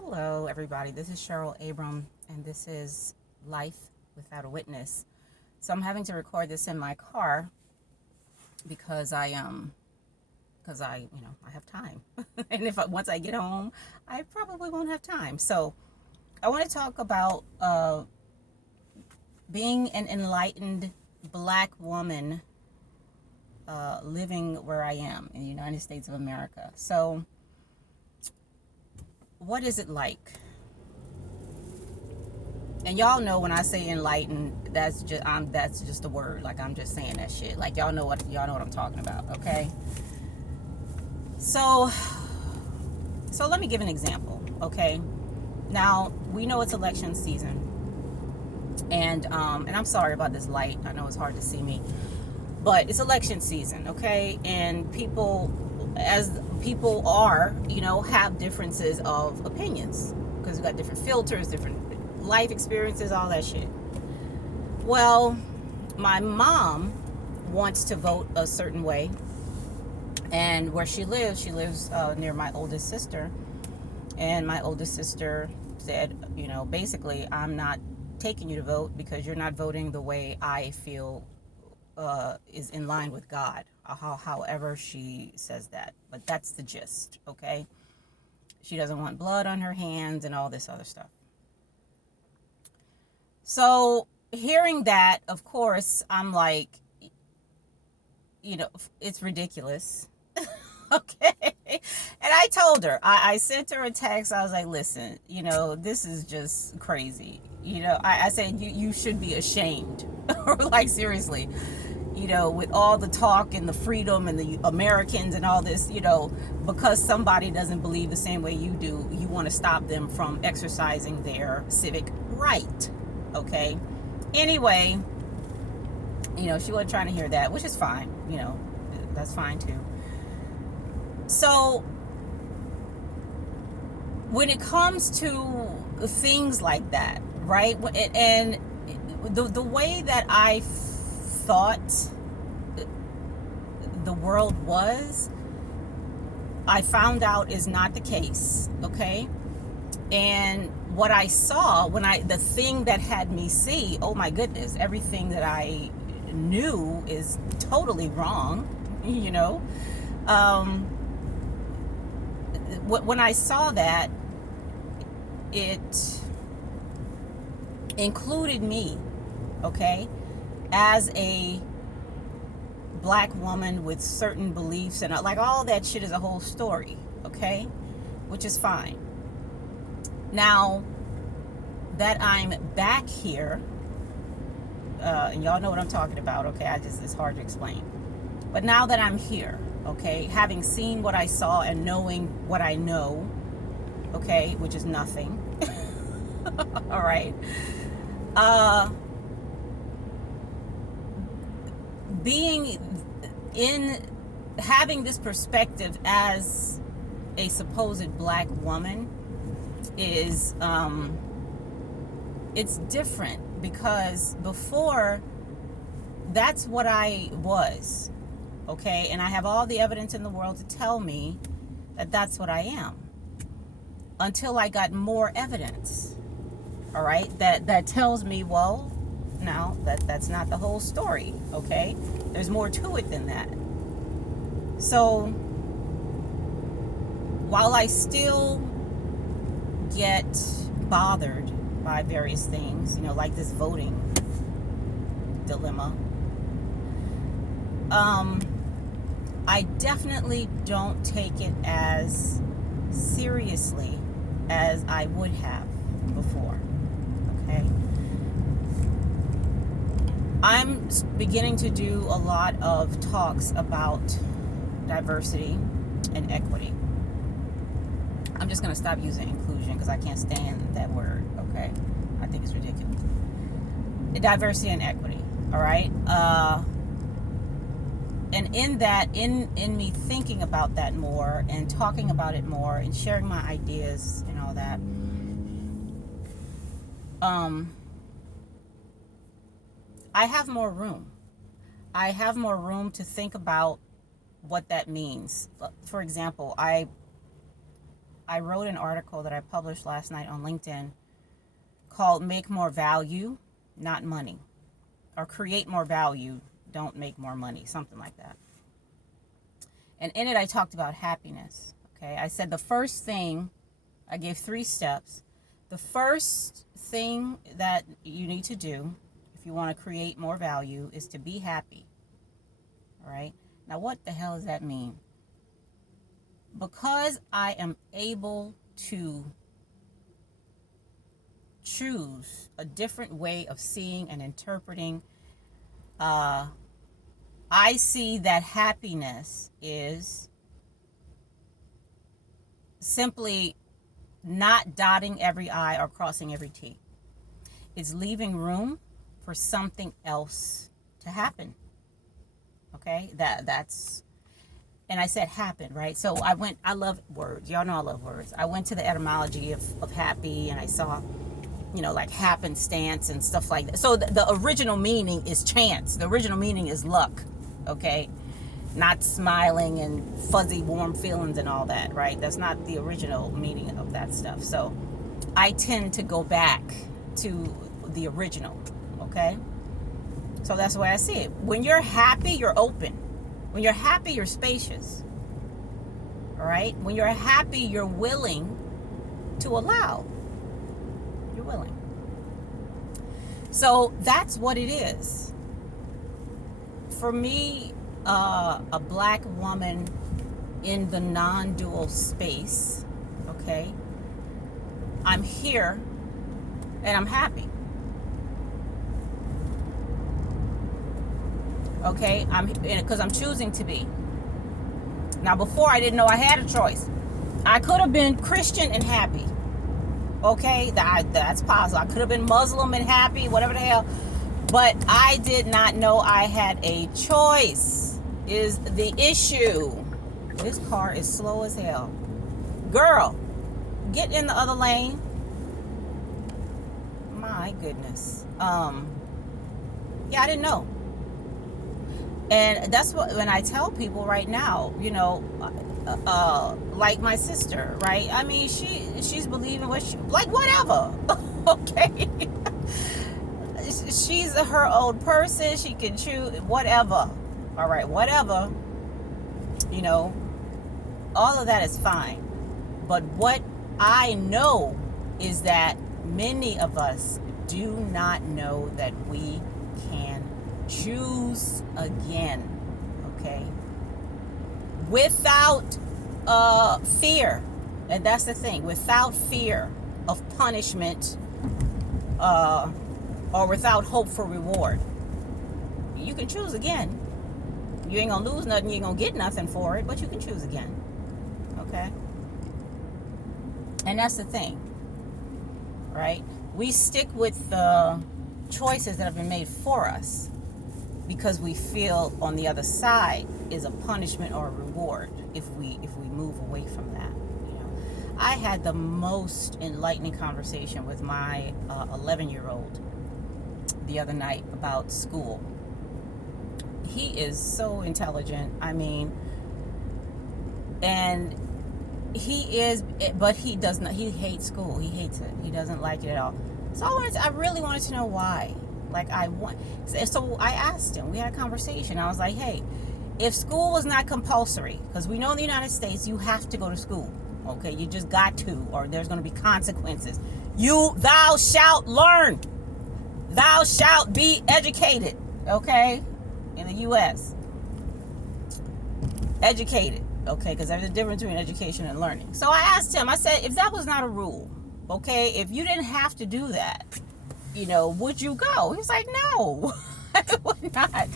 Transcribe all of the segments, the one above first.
Hello, everybody. This is Cheryl Abram, and this is Life Without a Witness. So I'm having to record this in my car because I have time, and once I get home, I probably won't have time. So I want to talk about being an enlightened Black woman living where I am in the United States of America. So, what is it like? And y'all know when I say enlightened, that's just a word. Like, I'm just saying that shit. Like, y'all know what I'm talking about, okay? So let me give an example, okay? Now, we know it's election season. And I'm sorry about this light. I know it's hard to see me. But it's election season, okay? And people, as people are, have differences of opinions because we've got different filters, different life experiences, all that shit. Well, my mom wants to vote a certain way, and where she lives near my oldest sister, and my oldest sister said, basically, I'm not taking you to vote because you're not voting the way I feel is in line with God, however she says that, but that's the gist, okay? She doesn't want blood on her hands and all this other stuff. So hearing that, of course, I'm like, it's ridiculous. Okay. And I told her, I sent her a text. I was like, listen, this is just crazy. I said, you should be ashamed. Like, seriously, with all the talk and the freedom and the Americans and all this, because somebody doesn't believe the same way you do, you want to stop them from exercising their civic right. Okay. Anyway, she wasn't trying to hear that, which is fine. That's fine too. So when it comes to things like that, right? And the way that I thought the world was, I found out is not the case, okay? And what I saw the thing that had me see, oh my goodness, everything that I knew is totally wrong, when I saw that, it included me, okay, as a Black woman with certain beliefs, and like all that shit is a whole story, okay, which is fine. Now that I'm back here, and y'all know what I'm talking about, okay? It's hard to explain. But now that I'm here, okay, having seen what I saw and knowing what I know, okay, which is nothing, all right, having this perspective as a supposed Black woman is, it's different, because before, that's what I was, okay? And I have all the evidence in the world to tell me that that's what I am, until I got more evidence, all right, that tells me, well, now that's not the whole story, okay? There's more to it than that. So while I still get bothered by various things, like this voting dilemma, I definitely don't take it as seriously as I would have before, okay? I'm beginning to do a lot of talks about diversity and equity. I'm just going to stop using inclusion because I can't stand that word, okay? I think it's ridiculous. Diversity and equity, all right? And in that, in me thinking about that more and talking about it more and sharing my ideas and all that, I have more room. I have more room to think about what that means. For example, I I wrote an article that I published last night on LinkedIn called Make More Value, Not Money. Or Create More Value, Don't Make More Money. Something like that. And in it, I talked about happiness. Okay, I said the first thing, I gave 3 steps. The first thing that you need to do if you want to create more value is to be happy. All right. Now, what the hell does that mean? Because I am able to choose a different way of seeing and interpreting, I see that happiness is simply not dotting every I or crossing every T. It's leaving room for something else to happen. Okay, that's, and I said happen, right? So I love words. Y'all know I love words. I went to the etymology of happy, and I saw, like happenstance and stuff like that. So the original meaning is chance. The original meaning is luck, okay? Not smiling and fuzzy, warm feelings and all that, right? That's not the original meaning of that stuff. So I tend to go back to the original, okay? So that's the way I see it. When you're happy, you're open. When you're happy, you're spacious. All right? When you're happy, you're willing to allow. You're willing. So that's what it is. For me, a black woman in the non-dual space, okay, I'm here and I'm happy. Okay, because I'm choosing to be. Now, before I didn't know I had a choice. I could have been Christian and happy. Okay, that's possible. I could have been Muslim and happy, whatever the hell. But I did not know I had a choice, is the issue. This car is slow as hell. Girl, get in the other lane. My goodness. Yeah, I didn't know. And that's what, when I tell people right now, like my sister, right? I mean, she's believing what she, like, whatever. Okay. She's her own person. She can choose whatever. All right, whatever. All of that is fine. But what I know is that many of us do not know that we can choose again, okay, without fear. And that's the thing, without fear of punishment, or without hope for reward. You can choose again. You ain't gonna lose nothing, you ain't gonna get nothing for it, but you can choose again. Okay? And that's the thing, right? We stick with the choices that have been made for us because we feel on the other side is a punishment or a reward if we move away from that. I had the most enlightening conversation with my 11-year-old the other night about school. He is so intelligent. I mean, and he is, but he does not. He hates school. He hates it. He doesn't like it at all. So I really wanted to know why. So I asked him. We had a conversation. I was like, hey, if school was not compulsory, because we know in the United States you have to go to school. Okay, you just got to, or there's going to be consequences. Thou shalt learn. Thou shalt be educated. Okay, in the U.S. Educated. Okay, because there's a difference between education and learning. So I asked him. I said, if that was not a rule, okay, if you didn't have to do that, would you go? He's like, no, I would not.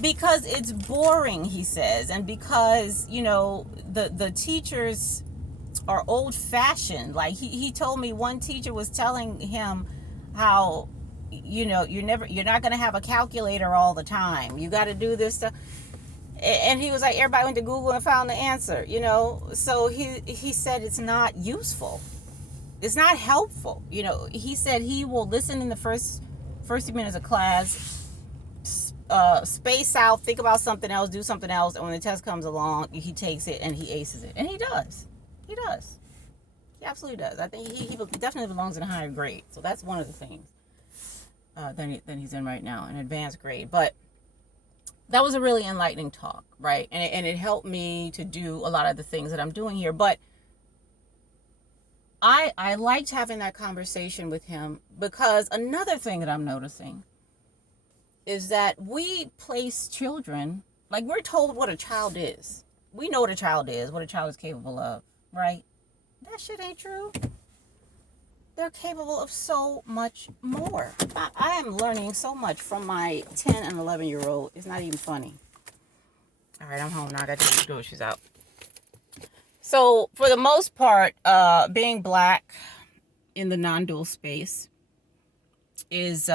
Because it's boring, he says, and because the teachers are old-fashioned. Like he told me one teacher was telling him how you're not going to have a calculator all the time. You got to do this stuff. And he was like, everybody went to Google and found the answer. So he said it's not useful. It's not helpful. He said he will listen in the first few minutes of class, space out, think about something else, do something else, and when the test comes along, he takes it and he aces it. And he does. He absolutely does. I think he definitely belongs in a higher grade. So that's one of the things than he's in right now, an advanced grade. But that was a really enlightening talk, right? And it helped me to do a lot of the things that I'm doing here. But I liked having that conversation with him, because another thing that I'm noticing is that we place children, like, we're told what a child is. We know what a child is, what a child is capable of, right? That shit ain't true. They're capable of so much more. I am learning so much from my 10 and 11-year-old. It's not even funny. All right, I'm home now. I got to take the groceries out. So, for the most part, being black in the non-dual space is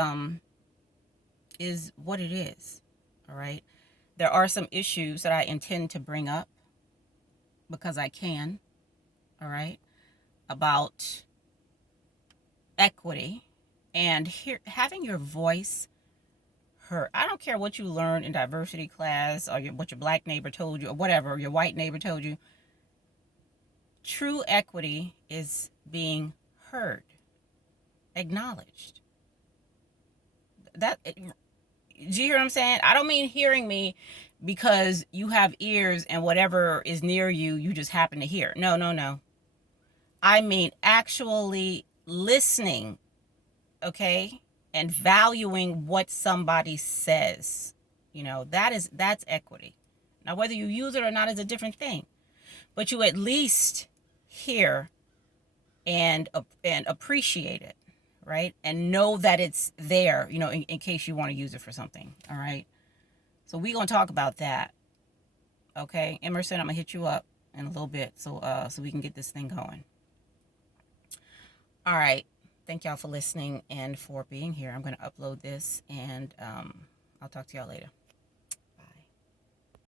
what it is. All right. There are some issues that I intend to bring up, because I can. All right. About equity and having your voice heard. I don't care what you learned in diversity class, or what your black neighbor told you, or whatever your white neighbor told you. True equity is being heard, acknowledged. Do you hear what I'm saying? I don't mean hearing me because you have ears and whatever is near you, you just happen to hear. No, no, no. I mean actually listening, okay? And valuing what somebody says. That's equity. Now, whether you use it or not is a different thing. But you at least hear and appreciate it, right? And know that it's there, in case you want to use it for something, all right? So we're going to talk about that, okay? Emerson, I'm going to hit you up in a little bit so we can get this thing going. All right. Thank y'all for listening and for being here. I'm going to upload this, and I'll talk to y'all later.